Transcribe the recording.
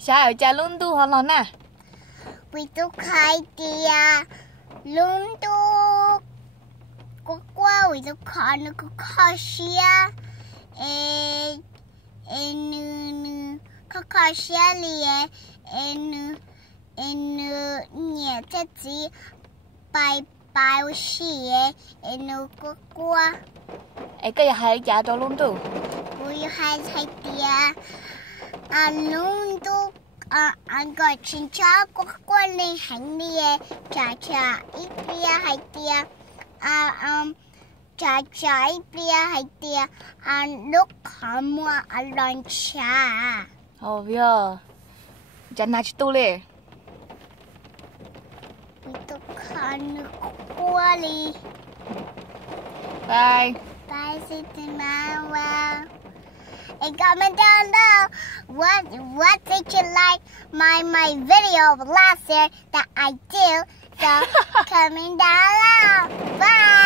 Sao cha luôn tu họ lon nè. Vì tôi khai tia luôn tôi qua vì tôi khai nó có khai xia có khai xia liền nhẹ chết gì bài bài xia có qua cái hai cha cho luôn tu. Vì hai tia luôn tôi anh gọi chính cháu có quan lên hành đi chả ít bia hay tia chả ít bia hay tia lúc họ mua lần chả giờ chân nào tu lệ. Tôi khăn qua đi. Bye. Bye, see you tomorrow. And comment down below what did you like my video of last year that I do. So comment down below. Bye.